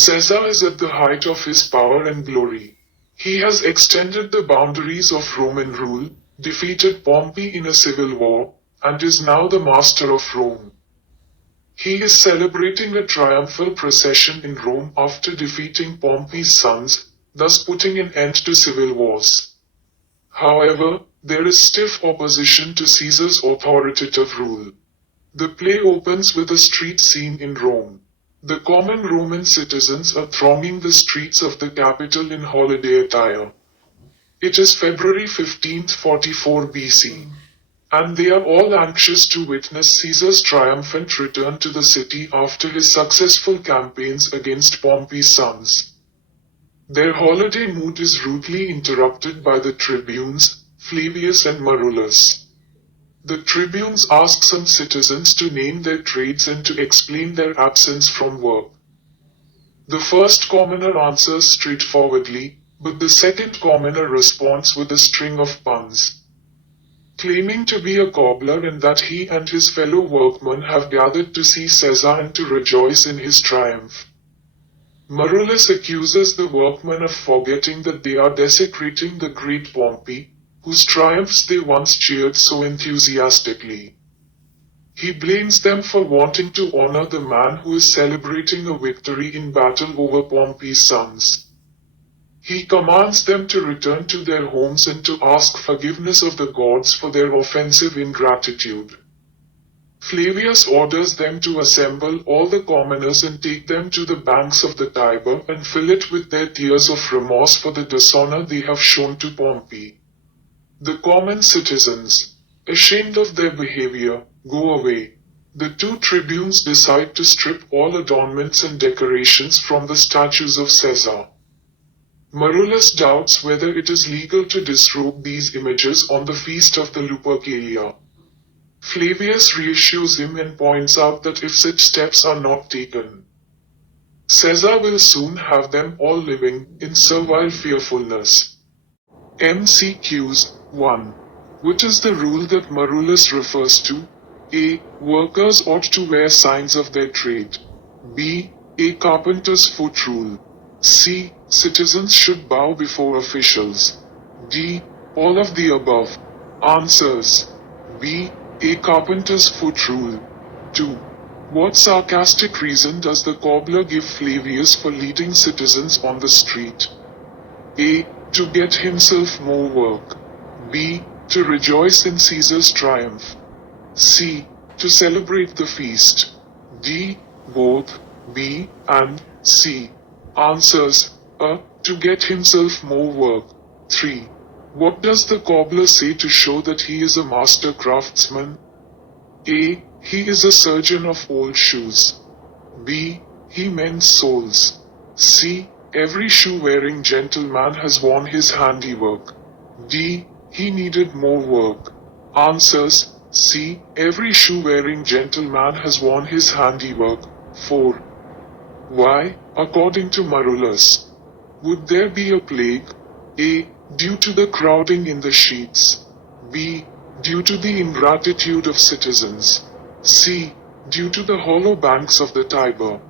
Caesar is at the height of his power and glory. He has extended the boundaries of Roman rule, defeated Pompey in a civil war, and is now the master of Rome. He is celebrating a triumphal procession in Rome after defeating Pompey's sons, thus putting an end to civil wars. However, there is stiff opposition to Caesar's authoritative rule. The play opens with a street scene in Rome. The common Roman citizens are thronging the streets of the capital in holiday attire. It is February 15, 44 BC, and they are all anxious to witness Caesar's triumphant return to the city after his successful campaigns against Pompey's sons. Their holiday mood is rudely interrupted by the tribunes, Flavius and Marullus. The tribunes ask some citizens to name their trades and to explain their absence from work. The first commoner answers straightforwardly, but the second commoner responds with a string of puns. Claiming to be a cobbler and that he and his fellow workmen have gathered to see Caesar and to rejoice in his triumph. Marullus accuses the workmen of forgetting that they are desecrating the great Pompey, whose triumphs they once cheered so enthusiastically. He blames them for wanting to honor the man who is celebrating a victory in battle over Pompey's sons. He commands them to return to their homes and to ask forgiveness of the gods for their offensive ingratitude. Flavius orders them to assemble all the commoners and take them to the banks of the Tiber and fill it with their tears of remorse for the dishonor they have shown to Pompey. The common citizens, ashamed of their behavior, go away. The two tribunes decide to strip all adornments and decorations from the statues of Caesar. Marullus doubts whether it is legal to disrobe these images on the feast of the Lupercalia. Flavius reassures him and points out that if such steps are not taken, Caesar will soon have them all living in servile fearfulness. MCQs 1. What is the rule that Marullus refers to? A. Workers ought to wear signs of their trade. B. A carpenter's foot rule. C. Citizens should bow before officials. D. All of the above. Answers. B. A carpenter's foot rule. 2. What sarcastic reason does the cobbler give Flavius for leading citizens on the street? A. To get himself more work. B. To rejoice in Caesar's triumph. C. To celebrate the feast. D. Both. B. and C. Answers. A. To get himself more work. 3. What does the cobbler say to show that he is a master craftsman? A. He is a surgeon of old shoes. B. He mends soles. C. Every shoe-wearing gentleman has worn his handiwork. D. He needed more work. Answers. C. Every shoe-wearing gentleman has worn his handiwork. 4. Why, according to Marullus, would there be a plague? A. Due to the crowding in the sheets. B. Due to the ingratitude of citizens. C. Due to the hollow banks of the Tiber.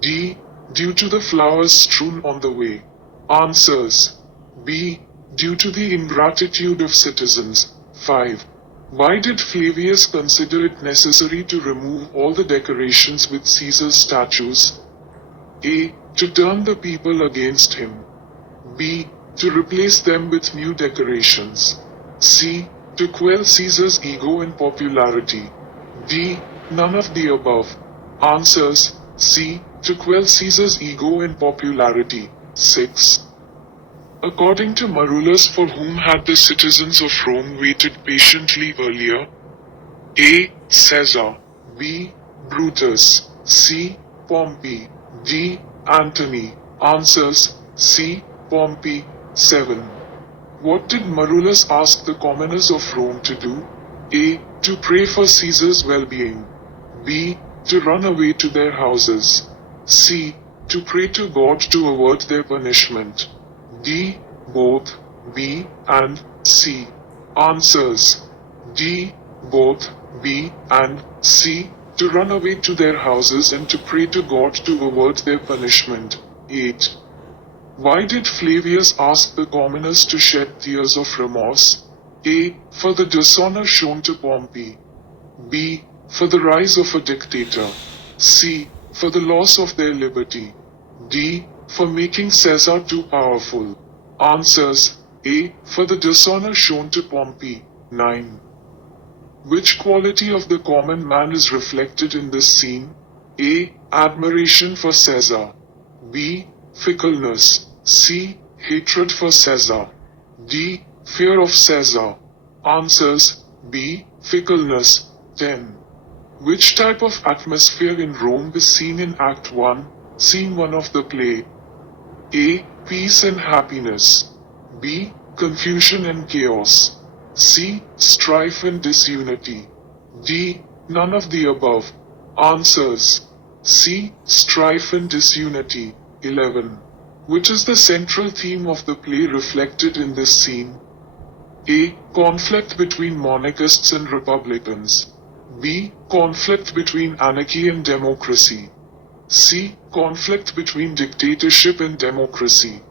D. Due to the flowers strewn on the way. Answers. B. Due to the ingratitude of citizens. 5. Why did Flavius consider it necessary to remove all the decorations with Caesar's statues? A. To turn the people against him. B. To replace them with new decorations. C. To quell Caesar's ego and popularity. D. None of the above. Answers. C. To quell Caesar's ego and popularity. 6. According to Marullus, for whom had the citizens of Rome waited patiently earlier? A. Caesar. B. Brutus. C. Pompey. D. Antony. Answers. C. Pompey. 7. What did Marullus ask the commoners of Rome to do? A. To pray for Caesar's well-being. B. To run away to their houses. C. To pray to God to avert their punishment. D. Both. B. and C. Answers. D. Both. B. and C. To run away to their houses and to pray to God to avert their punishment. 8. Why did Flavius ask the commoners to shed tears of remorse? A. For the dishonor shown to Pompey. B. For the rise of a dictator. C. For the loss of their liberty. D. For making Caesar too powerful. Answers: A. For the dishonor shown to Pompey. 9. Which quality of the common man is reflected in this scene? A. Admiration for Caesar. B. Fickleness. C. Hatred for Caesar. D. Fear of Caesar. Answers: B. Fickleness. 10. Which type of atmosphere in Rome is seen in Act 1, Scene 1 of the play? A. Peace and happiness. B. Confusion and chaos. C. Strife and disunity. D. None of the above. Answers: C. Strife and disunity. 11. Which is the central theme of the play reflected in this scene? A. Conflict between monarchists and republicans. B. Conflict between anarchy and democracy. C. Conflict between dictatorship and democracy.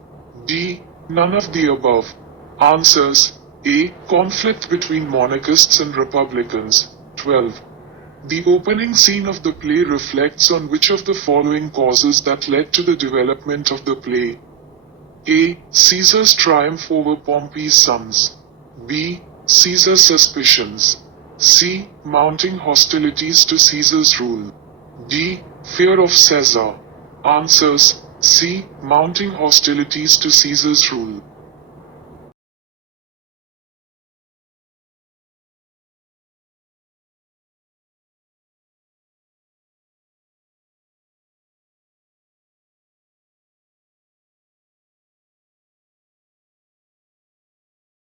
D. None of the above. Answers: A. Conflict between monarchists and republicans. 12. The opening scene of the play reflects on which of the following causes that led to the development of the play? A. Caesar's triumph over Pompey's sons. B. Caesar's suspicions. C. Mounting hostilities to Caesar's rule. D. Fear of Caesar. Answers: C. Mounting hostilities to Caesar's rule.